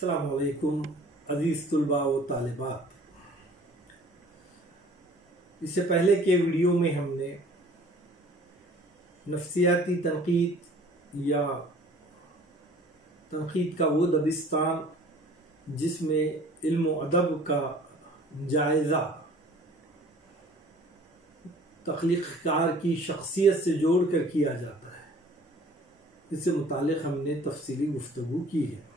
अस्सलाम वालेकुम अजीज़ तुलबा व तालिबात। इससे पहले के वीडियो में हमने नफ्सियाती तनकीद या तनकीद का वो दबिस्तान जिसमें इल्म व अदब का जायज़ा तख्लीक़कार की शख्सियत से जोड़ कर किया जाता है, इससे मुतालिक हमने तफसीली गुफ्तगू की है।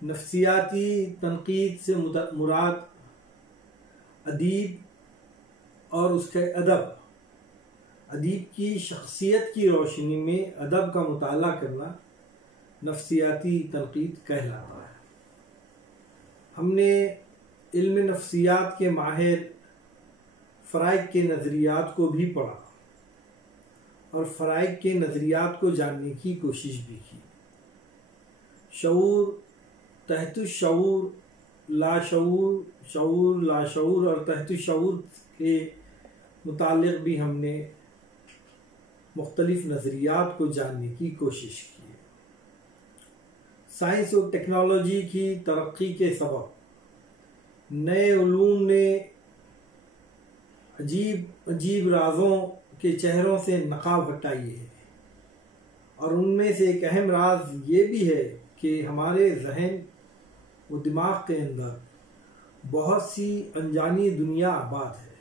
नफ्सियाती तनकीद से मुराद अदीब और उसके अदब, अदीब की शख्सियत की रोशनी में अदब का मुताला करना नफ्सियाती तनकीद कहलाता है। हमने इल्म नफ्सियात के माहिर फ़राइद के नज़रियात को भी पढ़ा और फ़राइद के नज़रियात को जानने की कोशिश भी की। शऊर, तहतुश्शऊर, लाशऊर, शऊर, लाशऊर और तहतुश्शऊर के मुतालिक भी हमने मुख्तलिफ नज़रियात को जानने की कोशिश की। साइंस और टेक्नोलॉजी की तरक्की के सबब नए उलूम ने अजीब अजीब राज़ों के चेहरों से नकाब हटाई है और उनमें से एक अहम राज ये भी है कि हमारे जहन व दिमाग के अंदर बहुत सी अनजानी दुनिया आबाद है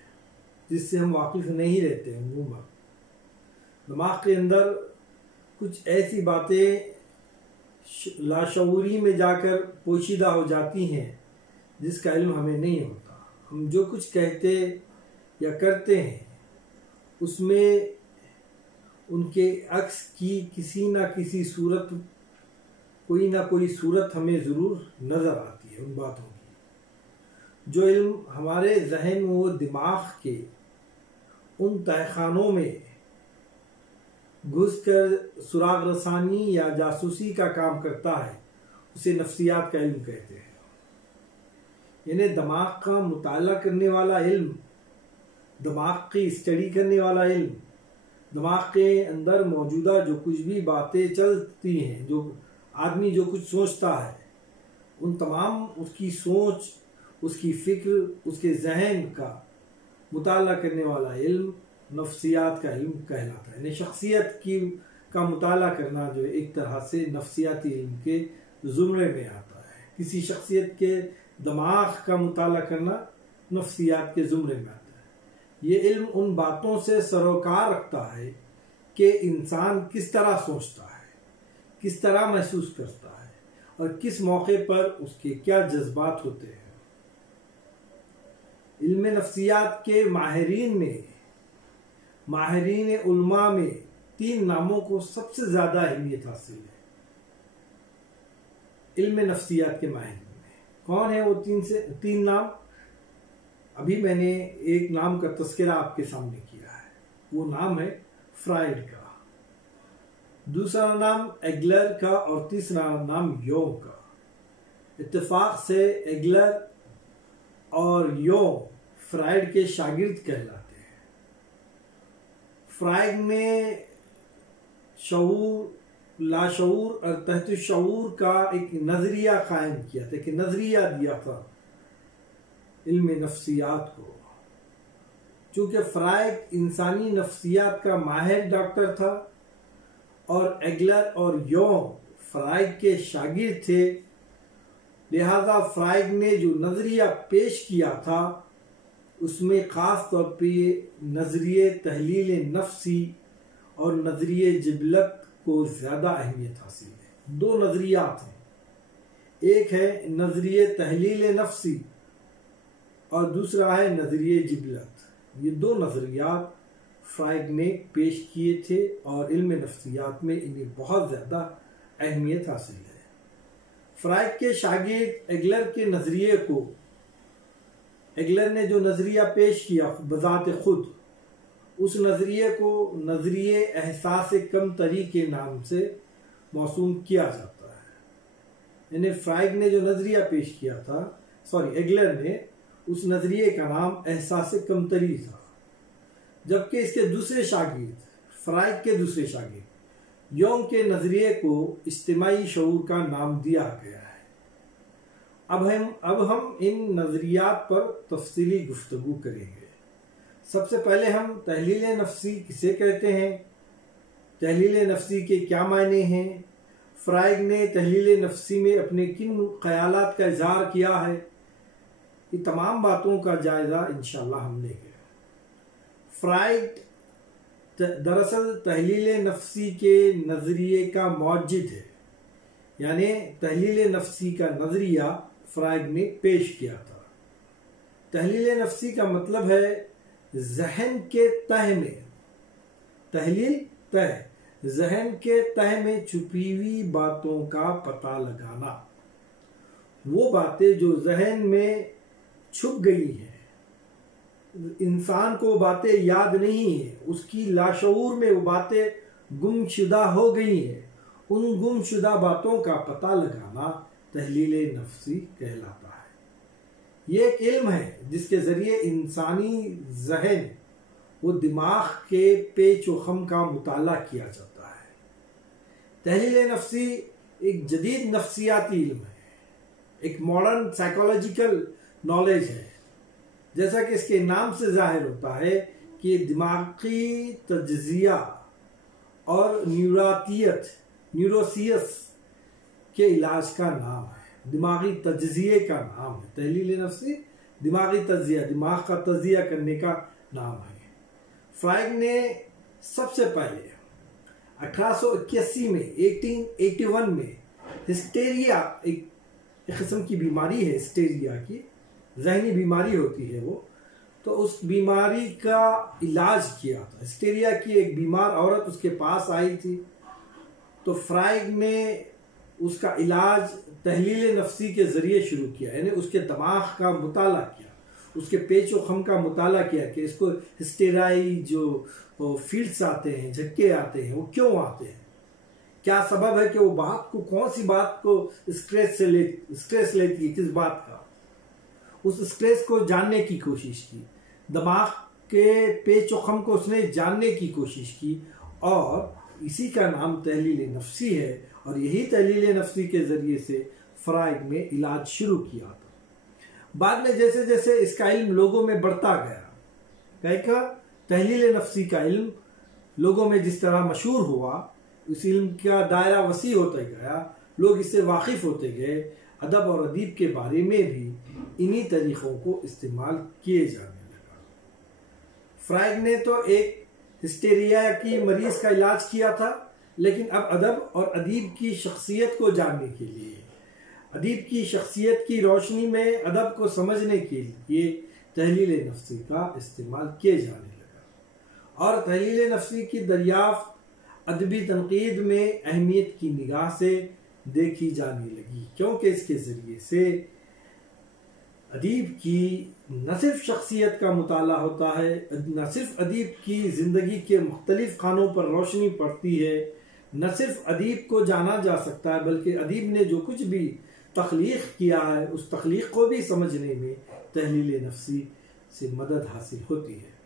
जिससे हम वाकिफ नहीं रहते हैं। अमूमन दिमाग के अंदर कुछ ऐसी बातें लाशऊरी में जाकर पोशीदा हो जाती हैं जिसका इल्म हमें नहीं होता। हम जो कुछ कहते या करते हैं उसमें उनके अक्स की किसी ना किसी सूरत, कोई ना कोई सूरत हमें ज़रूर नज़र आती है उन बातों की। जो इल्म हमारे जहन व दिमाग के उन तहखानों में घुसकर सुराग रसानी या जासूसी का काम करता है उसे नफ्सियात का इल्म कहते हैं। यानी दिमाग का मुताला करने वाला इल्म, दिमाग की स्टडी करने वाला इल्म, दिमाग के अंदर मौजूदा जो कुछ भी बातें चलती हैं, जो आदमी जो कुछ सोचता है, उन तमाम उसकी सोच, उसकी फ़िक्र, उसके जहन का मुताला करने वाला इल्म नफ्सियात का इल्म कहलाता है। यानी शख्सियत की का मुताला करना जो है एक तरह से नफ्सियाती इल्म के ज़ुमरे में आता है। किसी शख्सियत के दिमाग का मुताला करना नफ्सियात के ज़ुमरे में आता है। ये इल्म उन बातों से सरोकार रखता है कि इंसान किस तरह सोचता है, किस तरह महसूस करता है और किस मौके पर उसके क्या जज्बात होते हैं। इल्म नफ्सियात के माहिरीन उल्मा में 3 नामों को सबसे ज़्यादा अहमियत हासिल है। इल्म नफ्सियात के माहिरीन में कौन है वो 3 नाम? अभी मैंने एक नाम का तस्करा आपके सामने किया है, वो नाम है फ्राइड का, दूसरा नाम एगलर का और तीसरा नाम योंग का। इत्तेफाक से एगलर और योंग फ्राइड के शागिर्द कहलाते हैं। फ्राइड ने शऊर, लाशऊर और तहतुश्शऊर का एक नज़रिया कायम किया था, कि नज़रिया दिया था इल्म नफ्सियात को। चूँकि फ्राइड इंसानी नफ्सियात का माहिर डॉक्टर था और एगलर और योंग फ्राइड के शागिर्द थे, लिहाजा फ्राइड ने जो नज़रिया पेश किया था उसमें ख़ास तौर पे नज़रिए तहलील नफ्सी और नज़रिए जिबलत को ज़्यादा अहमियत हासिल है। 2 नज़रियात हैं, एक है नज़रिए तहलील नफ्सी और दूसरा है नज़रिए जिबलत। ये 2 नज़रियात फ्राइड ने पेश किए थे और इल्म नफ्सियात में इन्हें बहुत ज़्यादा अहमियत हासिल है। फ्राइड के शागिर्द एगलर के नज़रिए को, एगलर ने जो नज़रिया पेश किया बज़ात खुद, उस नज़रिए को नज़रिए एहसास कमतरी के नाम से मौसूम किया जाता है। यानी फ्राइड ने जो नज़रिया पेश किया था, एगलर ने, उस नज़रिए का नाम एहसास कमतरी था। जबकि इसके दूसरे शागिर्द, फ्राइड के दूसरे शागिर्द योंग के नज़रिए को इज्तिमाई शऊर का नाम दिया गया है। अब हम इन नज़रियात पर तफसीली गुफ्तगू करेंगे। सबसे पहले हम तहलील नफ्सी किसे कहते हैं, तहलील नफ्सी के क्या मायने हैं, फ्राइड ने तहलील नफ्सी में अपने किन ख्यालात का इजहार किया है, ये तमाम बातों का जायज़ा इंशाअल्लाह हम लेंगे। फ्राइड दरअसल तहलील नफ्सी के नज़रिए का मौजिद है, यानी तहलील नफ्सी का नज़रिया फ्राइड ने पेश किया था। तहलील नफ्सी का मतलब है जहन के तह में, तहलील तह, जहन के तह में छुपी हुई बातों का पता लगाना। वो बातें जो जहन में छुप गई हैं, इंसान को बातें याद नहीं है, उसकी लाशऊर में वो बातें गुमशुदा हो गई हैं, उन गुमशुदा बातों का पता लगाना तहलील नफ्सी कहलाता है। ये एक इल्म है जिसके जरिए इंसानी जहन वो दिमाग के पेच व खम का मुताला किया जाता है। तहलील नफ्सी एक जदीद नफ्सियाती इल्म है, एक मॉडर्न साइकोलॉजिकल नॉलेज है। जैसा कि इसके नाम से जाहिर होता है कि दिमागी तज्जिया और न्यूरोसियस के इलाज का नाम है, दिमागी तज्जिए का नाम है। तहलील नफ्सी दिमागी तज्जिया, दिमाग का तज्जिया करने का नाम है। फ्राइड ने सबसे पहले 1881 में 1881 में हिस्टेरिया, एक किस्म की बीमारी है हिस्टेरिया की, जहनी बीमारी होती है वो, तो उस बीमारी का इलाज किया था। हिस्टेरिया की एक बीमार औरत उसके पास आई थी, तो फ्राइड ने उसका इलाज तहलील नफ्सी के ज़रिए शुरू किया, यानी उसके दिमाग का मुताला किया, उसके पेच व खम का मुताला किया कि इसको हिस्टेरियाई जो फील्ड्स आते हैं, झटके आते हैं, वो क्यों आते हैं, क्या सबब है कि वो बात को, कौन सी बात को स्ट्रेस लेती है, किस बात का, उस स्ट्रेस को जानने की कोशिश की, दिमाग के पेच व खम को उसने जानने की कोशिश की, और इसी का नाम तहलील नफ्सी है। और यही तहलील नफ्सी के ज़रिए से फ्राइड ने इलाज शुरू किया था। बाद में जैसे जैसे इसका इल्म लोगों में बढ़ता गया, तहलील नफ्सी का इल्म लोगों में जिस तरह मशहूर हुआ, इस इल्म का दायरा वसी होता गया, लोग इससे वाकिफ होते गए, अदब और अदीब के बारे में भी इन्हीं तरीक़ों को इस्तेमाल किए जाने लगा। फ्राइड ने तो एक हिस्टेरिया की मरीज का इलाज किया था, लेकिन अब अदब और अदीब की शख्सियत को जानने के लिए, अदीब की शख्सियत की रोशनी में अदब को समझने के लिए तहलील नफ्सी का इस्तेमाल किए जाने लगा। और तहलील नफ्सी की दरियाफ्त अदबी तनकीद में अहमियत की निगाह से देखी जाने लगी, क्योंकि इसके ज़रिए से अदीब की न सिर्फ शख्सियत का मुताला होता है, न सिर्फ अदीब की ज़िंदगी के मुख्तलिफ खानों पर रोशनी पड़ती है, न सिर्फ अदीब को जाना जा सकता है, बल्कि अदीब ने जो कुछ भी तख्लीक़ किया है उस तख्लीक़ को भी समझने में तहलील नफ्सी से मदद हासिल होती है।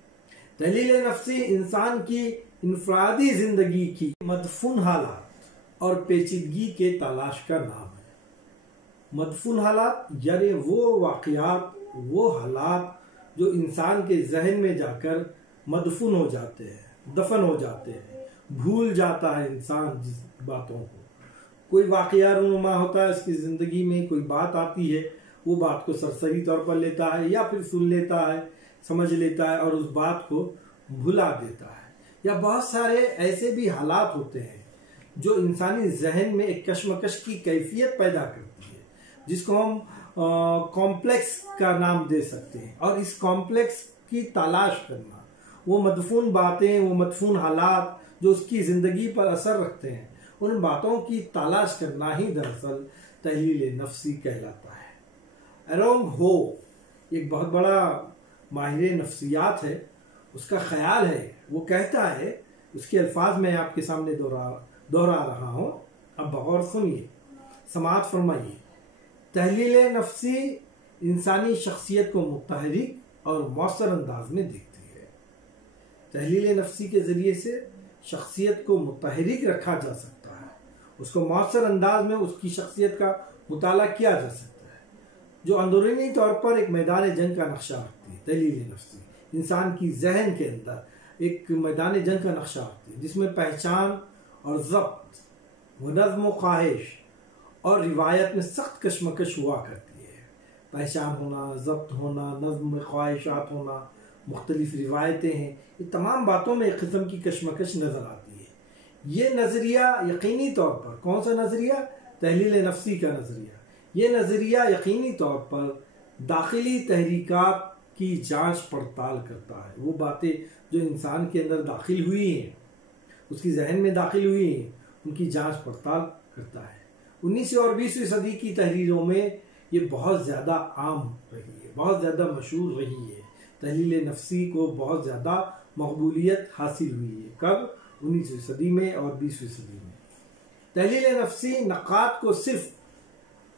तहलील नफ्सी इंसान की इनफरादी ज़िंदगी की मदफून हालात और पेचीदगी के तलाश का नाम है। मदफून हालात यानी वो वाक़यात, वो हालात जो इंसान के जहन में जाकर मदफून हो जाते हैं, दफन हो जाते हैं, भूल जाता है इंसान जिस बातों को। कोई वाक़या रूनुमा होता है उसकी ज़िंदगी में, कोई बात आती है, वो बात को सरसरी तौर पर लेता है या फिर सुन लेता है, समझ लेता है और उस बात को भुला देता है। या बहुत सारे ऐसे भी हालात होते हैं जो इंसानी जहन में एक कश्मकश की कैफियत पैदा करती है, जिसको हम कॉम्प्लेक्स का नाम दे सकते हैं। और इस कॉम्प्लेक्स की तलाश करना, वो मदफून बातें, वो मदफून हालात जो उसकी ज़िंदगी पर असर रखते हैं, उन बातों की तलाश करना ही दरअसल तहलील नफ्सी कहलाता है। एरोंग हो एक बहुत बड़ा माहिर नफ्सियात है, उसका ख्याल है, वो कहता है, उसके अल्फाज में आपके सामने दोहरा रहा हूँ, अब बगौर सुनिए, समाअत फरमाइए। तहलील नफ्सी इंसानी शख्सियत को मुतहरिक और मौसर अंदाज में देखती है। तहलील नफ्सी के ज़रिए से शख्सियत को मुतहरिक रखा जा सकता है, उसको मौसर अंदाज में उसकी शख्सियत का मुताला किया जा सकता है। जो अंदरूनी तौर पर एक मैदान जंग का नक्शा रखती है। तहलील नफ्सी इंसान की जहन के अंदर एक मैदान जंग का नक्शा रखती है, जिसमें पहचान और ज़ब्त व नज़्म व ख्वाहिश और रिवायत में सख्त कशमकश हुआ करती है। पहचान होना, ज़ब्त होना, नज़्म में ख्वाहिशात होना, मुख्तलिफ रिवायतें हैं, ये तमाम बातों में एक किस्म की कशमकश नज़र आती है। ये नज़रिया यकीनी तौर पर, कौन सा नज़रिया? तहलील नफ्सी का नज़रिया। ये नज़रिया यकीनी तौर पर दाखिली तहरीकात की जांच पड़ताल करता है। वो बातें जो इंसान के अंदर दाखिल हुई हैं, उसकी जहन में दाखिल हुई हैं, उनकी जांच पड़ताल करता है। 19वीं और 20वीं सदी की तहरीरों में ये बहुत ज़्यादा आम रही है, बहुत ज़्यादा मशहूर रही है। तहलील नफ्सी को बहुत ज़्यादा मकबूलियत हासिल हुई है। कब? 19वीं सदी में और 20वीं सदी में। तहलील नफ्सी नक़ाद को सिर्फ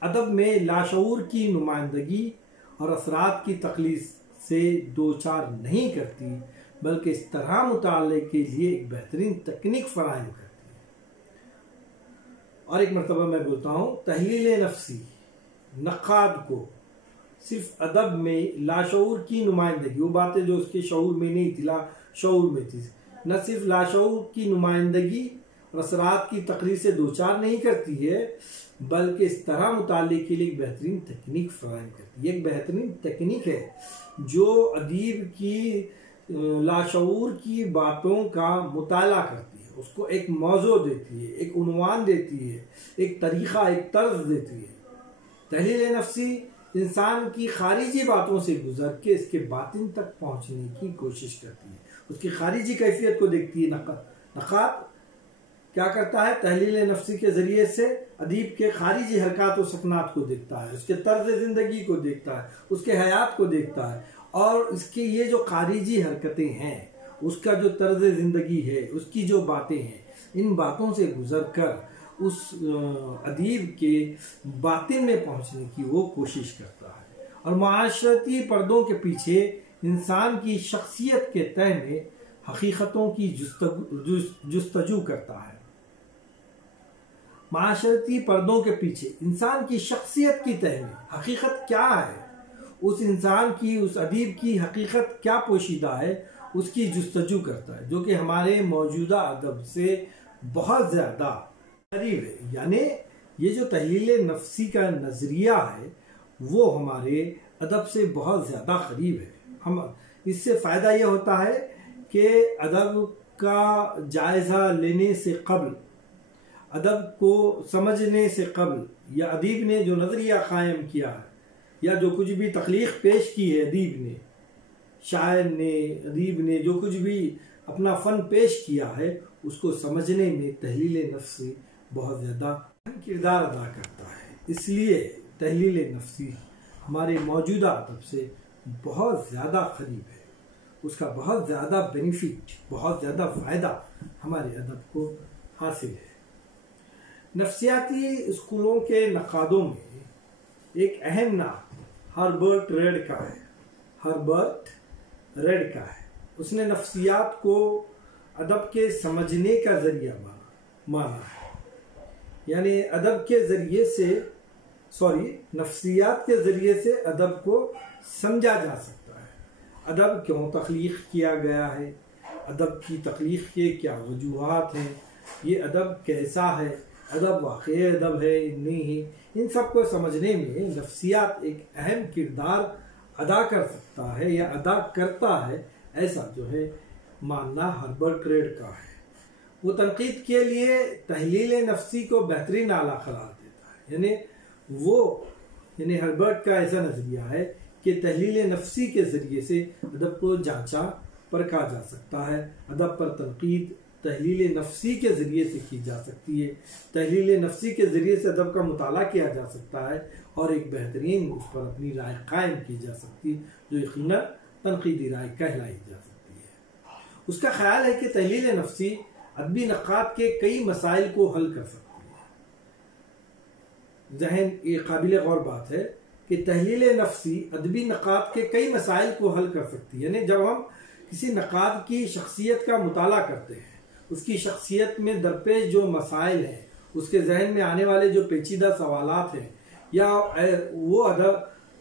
अदब में लाशऊर की नुमाइंदगी और असरात की तखलीस से दो चार नहीं करती, बल्कि इस तरह मुताले के लिए एक बेहतरीन तकनीक फराहम करती है। और एक मरतबा मैं बोलता हूँ, तहलील नफ्सी नक़ाद को सिर्फ अदब में लाशऊर की नुमाइंदगी, वो बातें जो उसके शऊर में नहीं थी, लाशऊर में थी, न सिर्फ लाशऊर की नुमाइंदगी और असरात की तकरीर से दो चार नहीं करती है, बल्कि इस तरह मुताले के लिए एक बेहतरीन तकनीक फराहम करती है। एक बेहतरीन तकनीक है जो अदीब की लाशऊर की बातों का मुताला करती है, उसको एक मौजू देती है, एक उन्वान देती है, एक तरीक़ा, एक तर्ज देती है। तहलील नफ्सी इंसान की खारिजी बातों से गुजर के इसके बातिन तक पहुंचने की कोशिश करती है, उसकी खारिजी कैफियत को देखती है। नक़ाद क्या करता है? तहलील नफ्सी के ज़रिए से अदीब के खारिजी हरकत और सकनात को देखता है, उसके तर्ज ज़िंदगी को देखता है, उसके हयात को देखता है, और इसके ये जो खारिजी हरकतें हैं, उसका जो तर्ज ज़िंदगी है, उसकी जो बातें हैं, इन बातों से गुजर कर उस अदीब के बातिन में पहुंचने की वो कोशिश करता है। और माशरती पर्दों के पीछे इंसान की शख्सियत के तह में हकीकतों की जुस्तजू करता है। माशरती पर्दों के पीछे इंसान की शख्सियत की तह में हकीकत क्या है, उस इंसान की, उस अदीब की हकीकत क्या पोशीदा है, उसकी जुस्तजू करता है, जो कि हमारे मौजूदा अदब से बहुत ज़्यादा करीब है। यानी ये जो तहलील नफ्सी का नज़रिया है वो हमारे अदब से बहुत ज़्यादा करीब है। हम इससे फ़ायदा ये होता है कि अदब का जायज़ा लेने से कबल, अदब को समझने से कबल, या अदीब ने जो नज़रिया कायम किया है, या जो कुछ भी तख्लीक पेश की है अदीब ने, शायर ने, अदीब ने जो कुछ भी अपना फ़न पेश किया है, उसको समझने में तहलील नफ्सी बहुत ज़्यादा किरदार अदा करता है। इसलिए तहलील नफ्सी हमारे मौजूदा अदब से बहुत ज़्यादा करीब है, उसका बहुत ज़्यादा बेनिफिट, बहुत ज़्यादा फ़ायदा हमारे अदब को हासिल है। नफ्सियाती स्कूलों के नक़ादों में एक अहम नाम हर्बर्ट रेड का है। हर्बर्ट रेड का है। उसने नफ्सियात को अदब के समझने का ज़रिया माना है। यानी अदब के ज़रिए से, नफ्सियात के ज़रिए से अदब को समझा जा सकता है। अदब क्यों तख्लीक़ किया गया है, अदब की तख्लीक़ के क्या वजूहात हैं, ये अदब कैसा है, अदब वाक़ई अदब है नहीं है, इन सब को समझने में नफ्सियात एक अहम किरदार अदा कर सकता है या अदा करता है, ऐसा जो है मानना हर्बर्ट रेड का है। वो तनकीद के लिए तहलील नफ्सी को बेहतरीन आला करार देता है। यानी हर्बर्ट का ऐसा नज़रिया है कि तहलील नफ्सी के ज़रिए से अदब को जांचा परखा जा सकता है, अदब पर तनकीद तहलील नफ्सी के ज़रिए से की जा सकती है, तहलील नफ्सी के ज़रिए से अदब का मुताला किया जा सकता है और एक बेहतरीन उस पर अपनी राय कायम की जा सकती है, जो यकीनन तनकीदी राय कहलाई जा सकती है। उसका ख्याल है कि तहलील नफ्सी अदबी नक़ाद के कई मसाइल को हल कर सकती है। ज़हन ये काबिल गौर बात है कि तहलील नफ्सी अदबी नक़ाद के कई मसाइल को हल कर सकती है। यानी जब हम किसी नक़ाद की शख्सियत का मुताला करते हैं, उसकी शख्सियत में दरपेश जो मसाइल हैं, उसके जहन में आने वाले जो पेचीदा सवालात हैं, या वो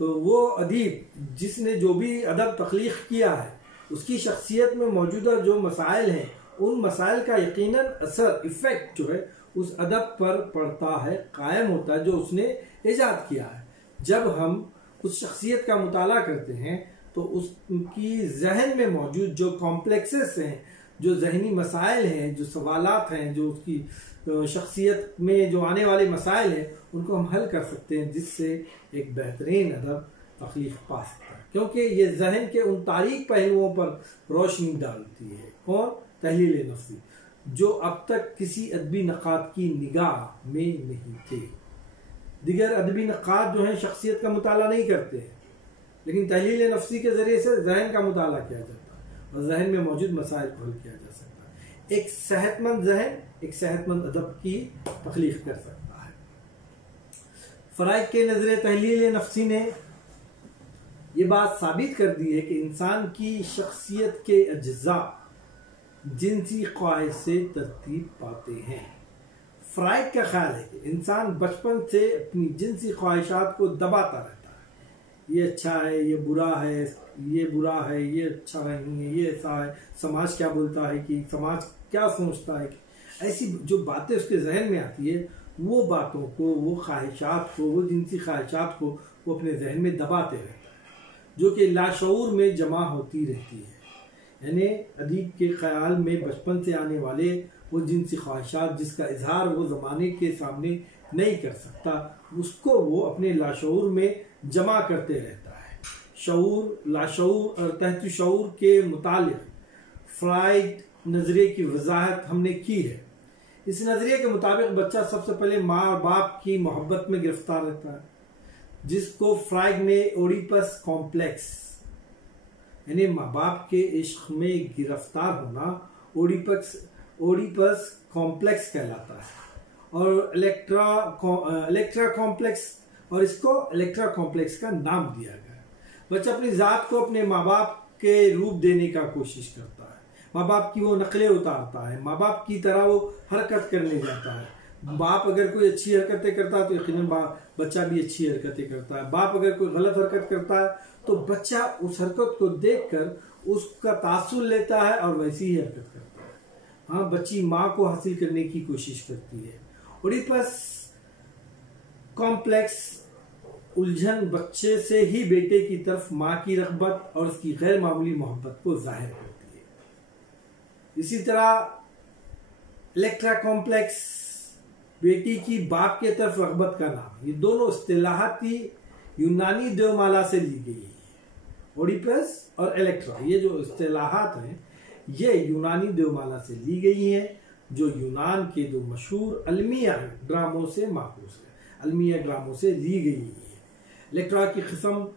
तो वो अदीब जिसने जो भी अदब तख्लीक किया है उसकी शख्सियत में मौजूदा जो मसाइल हैं उन मसाइल का यकीनन असर इफ़ेक्ट जो है उस अदब पर पड़ता है, कायम होता है जो उसने ईजाद किया है। जब हम उस शख्सियत का मुताला करते हैं तो उसकी जहन में मौजूद जो कॉम्प्लेक्सेस हैं, जो जहनी मसाइल हैं, जो सवालात हैं, जो उसकी शख्सियत में जो आने वाले मसाइल हैं उनको हम हल कर सकते हैं, जिससे एक बेहतरीन अदब तख्लीक पा सकता है। क्योंकि ये जहन के उन तारीक पहलुओं पर रोशनी डालती है। कौन? तहलील नफ्सी, जो अब तक किसी अदबी नक़ाद की निगाह में नहीं थे। दिगर अदबी नक़ाद जो हैं शख्सियत का मुताला नहीं करते हैं, लेकिन तहलील नफ्सी के ज़रिए से जहन का मुताला किया जाता है और जहन में मौजूद मसाइल को हल किया जा सकता है। एक सेहतमंद जहन एक सेहतमंद अदब की तख्लीक कर सकता है। फ़राइद के नज़र तहलील नफ्सी ने ये बात साबित कर दी है कि इंसान की शख्सियत के अज्जा जिनसी ख्वाहिश से तरतीब पाते हैं। फ्राइड का ख्याल है कि इंसान बचपन से अपनी जिनसी ख्वाहिशात को दबाता रहता है। ये अच्छा है, ये बुरा है, ये बुरा है, ये अच्छा नहीं है, ये ऐसा है, समाज क्या बोलता है, कि समाज क्या सोचता है, ऐसी जो बातें उसके जहन में आती है वो बातों को, वो ख्वाहिशात को, वो जिनसी ख्वाहिशात को वो अपने जहन में दबाते रहता है, जो कि लाशऊर में जमा होती रहती है। यानी अदीब के ख्याल में बचपन से आने वाले वो जिनसी ख्वाहिशात जिसका इजहार वो ज़माने के सामने नहीं कर सकता, उसको वो अपने लाशऊर में जमा करते रहता है। शऊर, लाशऊर और तहत शऊर के मुतालिक फ्राइड नज़रिए की वजाहत हमने की है। इस नज़रिए के मुताबिक बच्चा सबसे पहले माँ और बाप की मोहब्बत में गिरफ्तार रहता है, जिसको फ्राइड ने ओडिपस कॉम्प्लेक्स यानी माँ बाप के इश्क में गिरफ्तार होना ओडिपस कॉम्प्लेक्स कहलाता है और इलेक्ट्रा कॉम्प्लेक्स, और इसको इलेक्ट्रा कॉम्प्लेक्स का नाम दिया गया। बच्चा अपनी ज़ात को अपने माँ बाप के रूप देने का कोशिश करता है, माँ बाप की वो नकलें उतारता है, माँ बाप की तरह वो हरकत करने जाता है। बाप अगर कोई अच्छी हरकतें करता है तो यकीनन बच्चा भी अच्छी हरकतें करता है। बाप अगर कोई गलत हरकत करता है तो बच्चा उस हरकत को देखकर उसका तासुर लेता है और वैसी ही हरकत करता है। हाँ, बच्ची माँ को हासिल करने की कोशिश करती है। ओडिपस कॉम्प्लेक्स उलझन बच्चे से ही बेटे की तरफ माँ की रग़बत और उसकी गैर मामूली मोहब्बत को जाहिर करती है। इसी तरह इलेक्ट्रा कॉम्प्लेक्स बेटी की बाप के तरफ रग़बत का नाम। ये दोनों इस्तिलाहाती यूनानी देवमाला से ली गई है। ओडिपस और इलेक्ट्रा, ये जो इस्तिलाहात हैं ये यूनानी देवमाला से ली गई हैं, जो यूनान के दो मशहूर अलमिया ड्रामों से माखूज है, अलमिया ड्रामों से ली गई है। इलेक्ट्रा की किस्म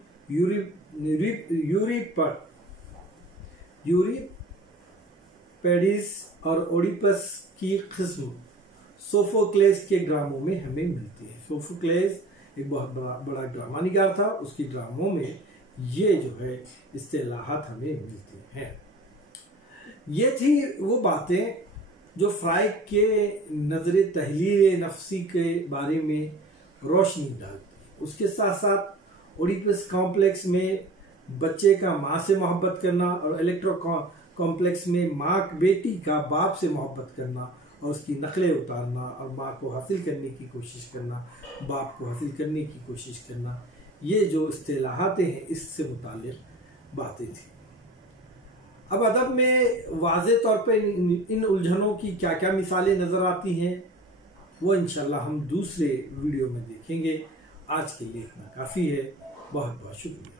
यूरिपेडिस और ओडिपस की किस्म सोफोक्लेस के ड्रामों में हमें मिलती है। सोफोक्लेस एक बहुत बड़ा ड्रामा निगार था, उसकी ड्रामों में ये जो है इस्तिलाहात हमें मिलती हैं। ये थी वो बातें जो फ्राइड के नज़र तहलील नफ्सी के बारे में रोशनी डालती। उसके साथ साथ ओडिपस कॉम्प्लेक्स में बच्चे का माँ से मोहब्बत करना और इलेक्ट्रो कॉम्प्लेक्स में माँ बेटी का बाप से मोहब्बत करना और उसकी नकलें उतारना और माँ को हासिल करने की कोशिश करना, बाप को हासिल करने की कोशिश करना, ये जो इस्तिलाहातें हैं इससे मुताल्लिक़ बातें थी। अब अदब में वाज़े तौर पे इन उलझनों की क्या क्या मिसालें नज़र आती हैं वो इंशाल्लाह हम दूसरे वीडियो में देखेंगे। आज के लिए इतना काफ़ी है। बहुत बहुत शुक्रिया।